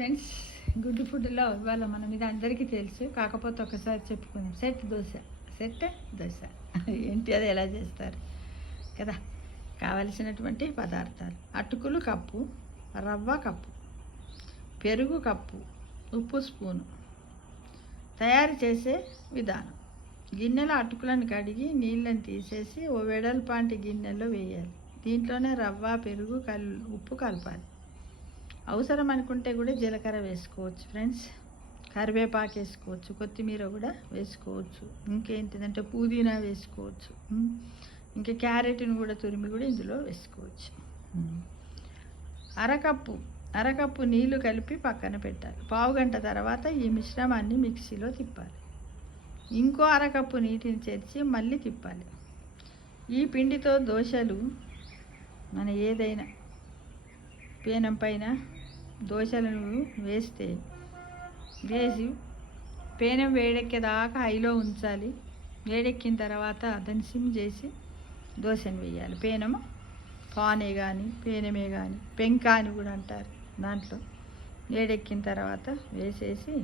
Friends, good ఫుడ్లో ఇవాళ మనం ఇది అందరికీ తెలుసు, కాకపోతే ఒకసారి చెప్పుకుందాం. సెట్ దోశ ఏంటి, అది ఎలా చేస్తారు కదా. కావలసినటువంటి పదార్థాలు: అటుకులు కప్పు, రవ్వ కప్పు, పెరుగు కప్పు, ఉప్పు స్పూను. తయారు చేసే విధానం: గిన్నెలో అటుకులను కడిగి నీళ్ళని తీసేసి ఓ వెడల్పాంటి గిన్నెలో వేయాలి. దీంట్లోనే రవ్వ, పెరుగు, ఉప్పు కలపాలి. అవసరం అనుకుంటే కూడా జీలకర్ర వేసుకోవచ్చు ఫ్రెండ్స్, కరివేపాకు వేసుకోవచ్చు, కొత్తిమీర కూడా వేసుకోవచ్చు, ఇంకేంటిదంటే పుదీనా వేసుకోవచ్చు, ఇంకా క్యారెట్ని కూడా తురిమి కూడా ఇందులో వేసుకోవచ్చు. అరకప్పు నీళ్లు కలిపి పక్కన పెట్టాలి. పావుగంట తర్వాత ఈ మిశ్రమాన్ని మిక్సీలో తిప్పాలి. ఇంకో అరకప్పు నీటిని చేర్చి మళ్ళీ తిప్పాలి. ఈ పిండితో దోశలు మన ఏదైనా పేనం పైన దోశలను వేసి పేనం వేడెక్కేదాకా హైలో ఉంచాలి. వేడెక్కిన తర్వాత దాన్ని సిమ్ చేసి దోశను వేయాలి. పేనము పానే కానీ పేనమే కానీ పెంక అని కూడా అంటారు. దాంట్లో వేడెక్కిన తర్వాత వేసేసి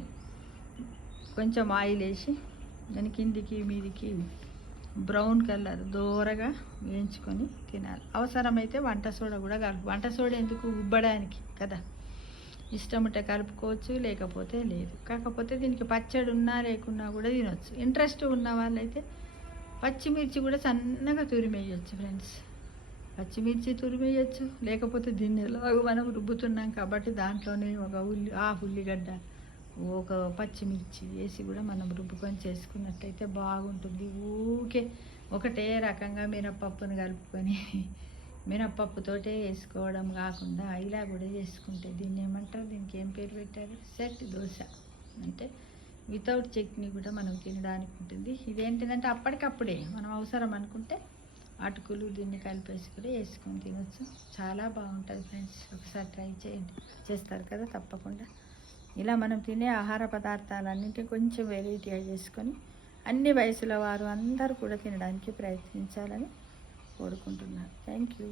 కొంచెం ఆయిల్ వేసి దాని కిందికి మీదికి బ్రౌన్ కలర్ దూరగా వేయించుకొని తినాలి. అవసరమైతే వంట సోడా కూడా వంట సోడా ఎందుకు, ఉబ్బడానికి కదా. ఇష్టం ఉంటే కలుపుకోవచ్చు, లేకపోతే లేదు. కాకపోతే దీనికి పచ్చడి ఉన్నా లేకున్నా కూడా తినొచ్చు. ఇంట్రెస్ట్ ఉన్న వాళ్ళైతే పచ్చిమిర్చి కూడా సన్నగా తురిమేయచ్చు ఫ్రెండ్స్. పచ్చిమిర్చి తురిమేయచ్చు, లేకపోతే దీన్ని ఎలాగో మనం రుబ్బుతున్నాం కాబట్టి దాంట్లోనే ఒక ఉల్లిగడ్డ, ఒక పచ్చిమిర్చి వేసి కూడా మనం రుబ్బుకొని చేసుకున్నట్టయితే బాగుంటుంది. ఊకే ఒకటే రకంగా మినపప్పును కలుపుకొని మినపప్పుతోటే వేసుకోవడం కాకుండా ఇలా కూడా చేసుకుంటే దీన్ని ఏమంటారు, దీనికి ఏం పేరు పెట్టారు, సెట్ దోశ. అంటే వితౌట్ చట్నీ కూడా మనం తినడానికి ఉంటుంది. ఇదేంటిదంటే అప్పటికప్పుడే మనం అవసరం అనుకుంటే అటుకులు దీన్ని కలిపేసి కూడా వేసుకొని తినొచ్చు. చాలా బాగుంటుంది ఫ్రెండ్స్, ఒకసారి ట్రై చేయండి. చేస్తారు కదా తప్పకుండా. ఇలా మనం తినే ఆహార పదార్థాలన్నింటి కొంచెం వెరైటీగా చేసుకొని అన్ని వయసుల వారు అందరూ కూడా తినడానికి ప్రయత్నించాలని కోరుకుంటున్నాను. Thank you.